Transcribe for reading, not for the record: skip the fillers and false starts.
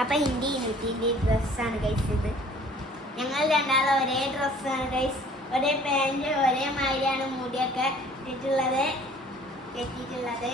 അപ്പൊ ഹിന്ദി ഡ്രസ്സാണ് ഗൈസ് ഇത്. ഞങ്ങൾ രണ്ടാളും ഒരേ ഡ്രസ്സാണ് ഗൈസ്, ഒരേ പാൻറ്, ഒരേ മാതിരിയാണ് മുടിയൊക്കെ കെട്ടിയിട്ടുള്ളത്.